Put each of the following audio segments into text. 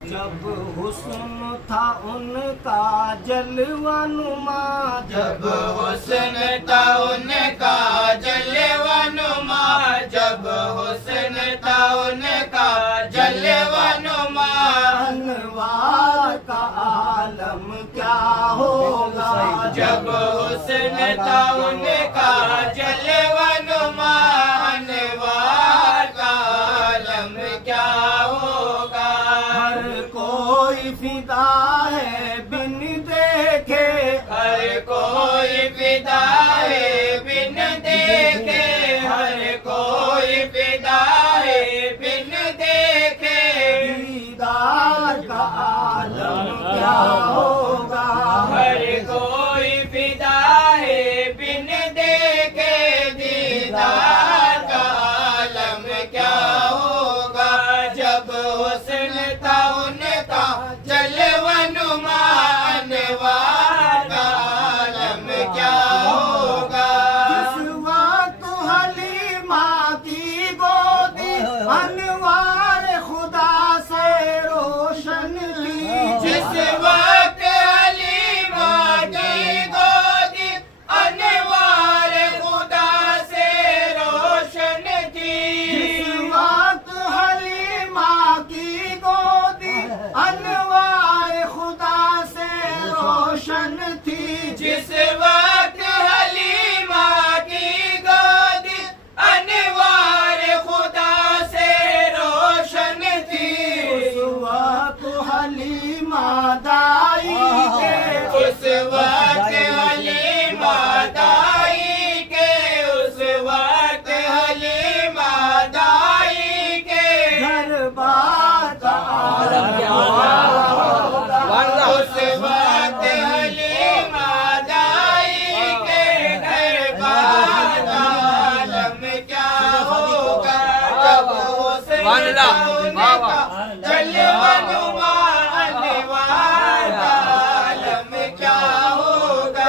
جب حسن تھا ان کا جلوہ نما، جب حسن تھا ان کا جلوہ نما، جب حسن تھا ان کا جلوہ نما، انوار کا عالم کیا ہوگا، جب حسن تھا ان کا جلوہ نما، انوار کا عالم کیا ہوگا۔ ہر کوئی فدا ہے بن دیکھے، ہر کوئی فدا ہے بن دیکھے، ہر کوئی فدا ہے بن دیکھے، دیدار کا عالم کیا ہوگا، ہر کوئی فدا ہے بن دیکھے، دیدار کا عالم کیا ہوگا۔ جب حسن تھا ان کا جلوہ نما، انوار کا عالم کیا ہوگا۔ جس وقت حلیمہ کی گودی انوار خدا سے روشن تھی، جس وقت حلیمہ کی گودی انوار خدا سے روشن تھی، جس وقت حلیمہ کی گودی انوار خدا سے روشن تھی، جس وقت حلیمہ کی گودی انوار خدا سے روشن تھی، اس وقت حلیمہ دائی کے، اس وقت حلیمہ دائی کے، اس وقت حلیمہ دائی کے گھر بار کا عالم کیا ہوگا، اس وقت حلیمہ دائی کے گھر بار کا عالم کیا ہوگا۔ جب حسن تھا ان کا جلوہ نما، انوار کا عالم کیا ہوگا۔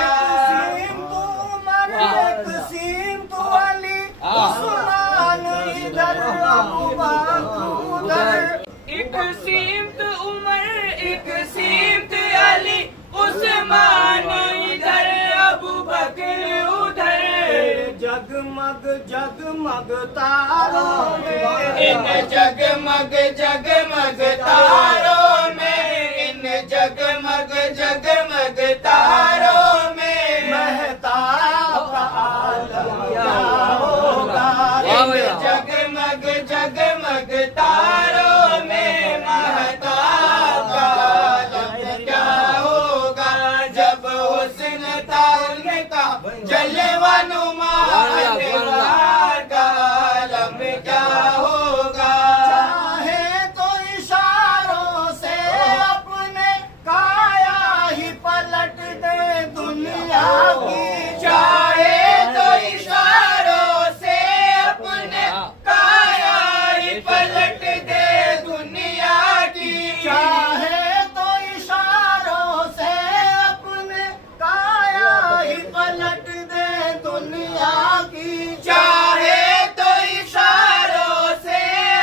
سیم تو عمر ایک سیم تو علی، عثمان ادھر ابو بکر ادھر، ایک سمت عمر ایک سمت علی، عثمان ادھر ابو بکر ادھر، جگمگ جگمگ تاروں میں، ان جگمگ جگمگ تاروں میں، ان جگمگ جگمگ تاروں میں مہتاب کا عالم کیا ہوگا، ان جگمگ جگمگ تاروں میں مہتاب کا عالم کیا ہوگا۔ جب حسن تھا ان کا جلوہ نما، انوار کا عالم کیا ہوگا۔ چاہے تو اشاروں سے اپنے کایا ہی پلٹ دے دنیا کی، چاہے تو اشاروں سے اپنے کایا ہی پلٹ دے دنیا کی، چاہے تو اشاروں سے اپنے کایا ہی پلٹ دے دنیا کی، چاہے تو اشاروں سے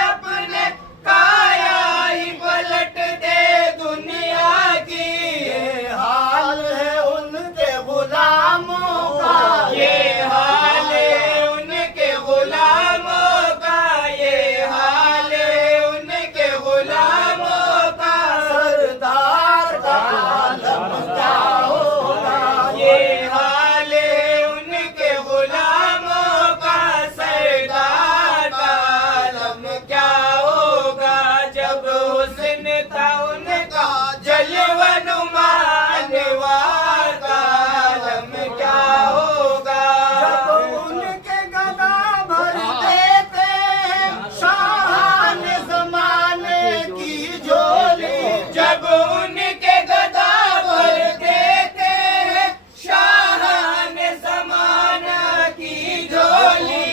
اپنے کایا ہی پلٹ دے دنیا کی، یہ حال ہے ان کے غلاموں کا، یہ حال ہے ان کے غلاموں کا، یہ حال ہے ان کے غلاموں کا، سردار کا عالم کیا ہوگا، یہ حال ہے ان کے غلاموں کا، سردار کا عالم کیا ہوگا۔ جب حسن تھا ان کا جلوہ نما، انوار کا عالم کیا ہوگا۔ جب ان کے گدا بھر دیتے ہیں شاہان زمانے کی جھولی، جب ان کے گدا بھر دیتے ہیں شاہان زمانہ کی جھولی،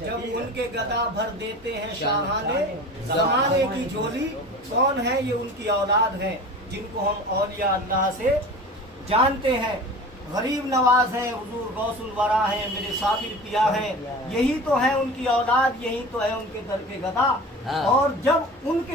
جب ان کے گدا بھر دیتے ہیں شاہانے زمانے کی جھولی، کون ہے یہ؟ ان کی اولاد ہیں جن کو ہم اولیاء اللہ سے جانتے ہیں، غریب نواز ہیں، حضور غوث الورا ہیں، میرے صابر پیا ہیں، یہی تو ہے ان کی اولاد، یہی تو ہے ان کے در کے گدا۔ اور جب ان کے